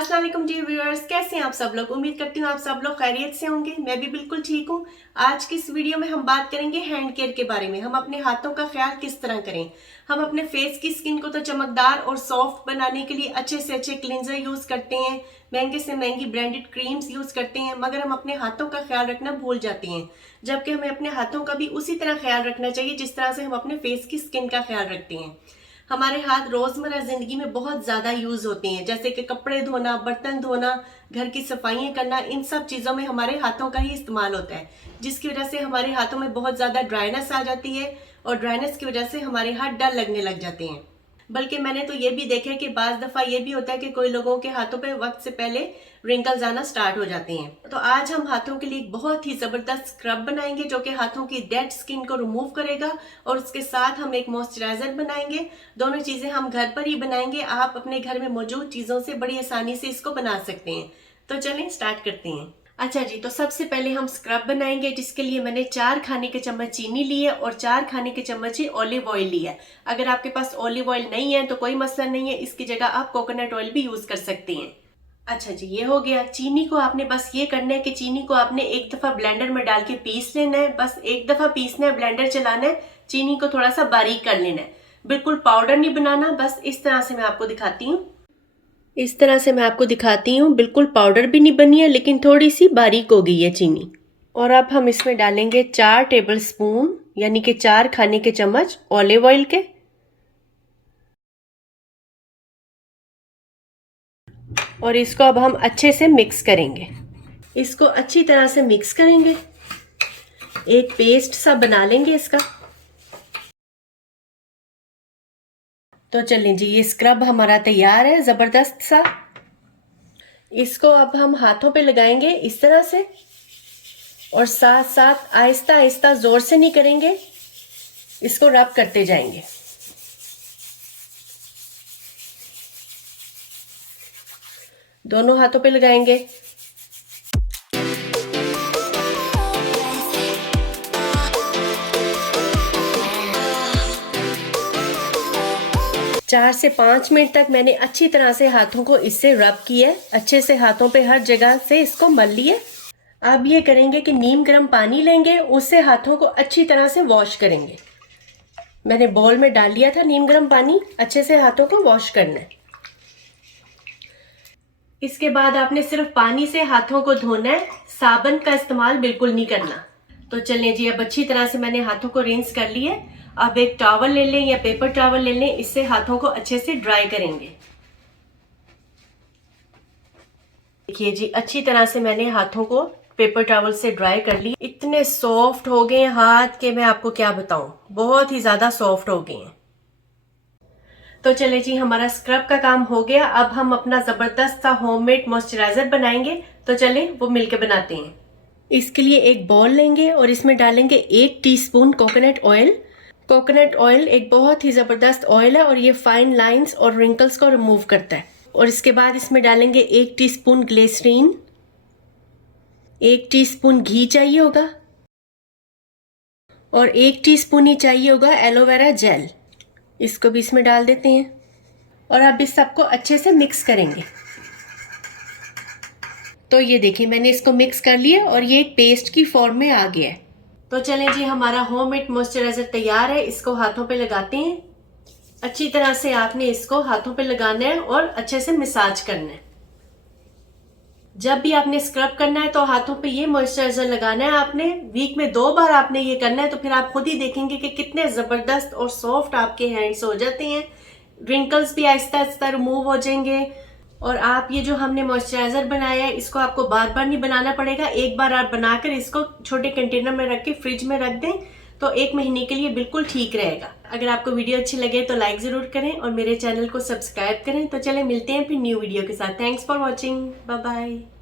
अस्सलाम वालेकुम dear viewers, कैसे हैं आप सब लोग। उम्मीद करती हूँ आप सब लोग खैरियत से होंगे। मैं भी बिल्कुल ठीक हूँ। आज की इस वीडियो में हम बात करेंगे हैंड केयर के बारे में। हम अपने हाथों का ख्याल किस तरह करें। हम अपने फेस की स्किन को तो चमकदार और सॉफ्ट बनाने के लिए अच्छे से अच्छे क्लींजर यूज करते हैं, महंगे से महंगी ब्रांडेड क्रीम्स यूज करते हैं, मगर हम अपने हाथों का ख्याल रखना भूल जाते हैं। जबकि हमें अपने हाथों का भी उसी तरह ख्याल रखना चाहिए जिस तरह से हम अपने फेस की स्किन का ख्याल रखते हैं। हमारे हाथ रोजमर्रा जिंदगी में बहुत ज्यादा यूज होते हैं, जैसे कि कपड़े धोना, बर्तन धोना, घर की सफाइयां करना। इन सब चीजों में हमारे हाथों का ही इस्तेमाल होता है, जिसकी वजह से हमारे हाथों में बहुत ज्यादा ड्राइनेस आ जाती है और ड्राइनेस की वजह से हमारे हाथ डल लगने लग जाते हैं। बल्कि मैंने तो ये भी देखा है कि बाज दफा ये भी होता है कि कोई लोगों के हाथों पे वक्त से पहले रिंकल्स आना स्टार्ट हो जाते हैं। तो आज हम हाथों के लिए एक बहुत ही जबरदस्त स्क्रब बनाएंगे जो कि हाथों की डेड स्किन को रिमूव करेगा, और उसके साथ हम एक मॉइस्चराइजर बनाएंगे। दोनों चीजें हम घर पर ही बनाएंगे। आप अपने घर में मौजूद चीजों से बड़ी आसानी से इसको बना सकते हैं। तो चलें स्टार्ट करते हैं। अच्छा जी, तो सबसे पहले हम स्क्रब बनाएंगे, जिसके लिए मैंने 4 खाने के चम्मच चीनी ली है और 4 खाने के चम्मच ही ऑलिव ऑयल लिया है। अगर आपके पास ऑलिव ऑयल नहीं है तो कोई मसला नहीं है, इसकी जगह आप कोकोनट ऑयल भी यूज कर सकते हैं। अच्छा जी, ये हो गया। चीनी को आपने बस ये करना है कि चीनी को आपने एक दफा ब्लेंडर में डाल के पीस लेना है। बस एक दफा पीसना है, ब्लेंडर चलाना है, चीनी को थोड़ा सा बारीक कर लेना है। बिल्कुल पाउडर नहीं बनाना, बस इस तरह से मैं आपको दिखाती हूँ। इस तरह से मैं आपको दिखाती हूँ। बिल्कुल पाउडर भी नहीं बनी है, लेकिन थोड़ी सी बारीक हो गई है चीनी। और अब हम इसमें डालेंगे 4 टेबल स्पून यानी कि 4 खाने के चम्मच ऑलिव ऑयल के। और इसको अब हम अच्छे से मिक्स करेंगे। इसको अच्छी तरह से मिक्स करेंगे, एक पेस्ट सा बना लेंगे इसका। तो चलें जी, ये स्क्रब हमारा तैयार है जबरदस्त सा। इसको अब हम हाथों पे लगाएंगे इस तरह से, और साथ साथ आहिस्ता आहिस्ता, जोर से नहीं करेंगे, इसको रब करते जाएंगे। दोनों हाथों पे लगाएंगे। चार से 5 मिनट तक मैंने अच्छी तरह से हाथों को इससे रब किया, अच्छे से हाथों पे हर जगह से इसको मल लिए। अब ये करेंगे कि नीम गर्म पानी लेंगे, उससे हाथों को अच्छी तरह से वॉश करेंगे। मैंने बाउल में डाल लिया था नीम गर्म पानी, अच्छे से हाथों को वॉश करना है। इसके बाद आपने सिर्फ पानी से हाथों को धोना है, साबुन का इस्तेमाल बिल्कुल नहीं करना। तो चलें जी, अब अच्छी तरह से मैंने हाथों को रिंस कर लिया। अब एक टॉवल ले लें या पेपर टॉवल ले लें, इससे हाथों को अच्छे से ड्राई करेंगे। देखिए जी, अच्छी तरह से मैंने हाथों को पेपर टॉवल से ड्राई कर ली। इतने सॉफ्ट हो गए हैं हाथ के, मैं आपको क्या बताऊं, बहुत ही ज्यादा सॉफ्ट हो गए हैं। तो चले जी, हमारा स्क्रब का काम हो गया। अब हम अपना जबरदस्त सा होममेड मॉइस्चराइजर बनाएंगे। तो चलें वो मिलके बनाते हैं। इसके लिए एक बॉल लेंगे और इसमें डालेंगे 1 teaspoon coconut oil. Coconut oil एक बहुत ही जबरदस्त ऑयल है और ये फाइन लाइंस और रिंकल्स को रिमूव करता है। और इसके बाद इसमें डालेंगे 1 टीस्पून ग्लिसरीन, 1 टीस्पून घी चाहिए होगा, और 1 टीस्पून ही चाहिए होगा एलोवेरा जेल। इसको भी इसमें डाल देते हैं और अब इस सबको अच्छे से मिक्स करेंगे। तो ये देखिए, मैंने इसको मिक्स कर लिया और ये एक पेस्ट की फॉर्म में आ गया है। तो चलें जी, हमारा होममेड मॉइस्चराइजर तैयार है। इसको हाथों पे लगाते हैं। अच्छी तरह से आपने इसको हाथों पे लगाना है और अच्छे से मसाज करना है। जब भी आपने स्क्रब करना है तो हाथों पे ये मॉइस्चराइजर लगाना है। आपने वीक में 2 बार आपने ये करना है, तो फिर आप खुद ही देखेंगे कि कितने जबरदस्त और सॉफ्ट आपके हैंड्स हो जाते हैं। रिंकल्स भी आहिस्ता आहिस्ता रिमूव हो जाएंगे। और आप ये जो हमने मॉइस्चराइजर बनाया है, इसको आपको बार बार नहीं बनाना पड़ेगा। एक बार आप बनाकर इसको छोटे कंटेनर में रख के फ्रिज में रख दें तो 1 महीने के लिए बिल्कुल ठीक रहेगा। अगर आपको वीडियो अच्छी लगे तो लाइक जरूर करें और मेरे चैनल को सब्सक्राइब करें। तो चले मिलते हैं फिर न्यू वीडियो के साथ। Thanks for watching, bye bye.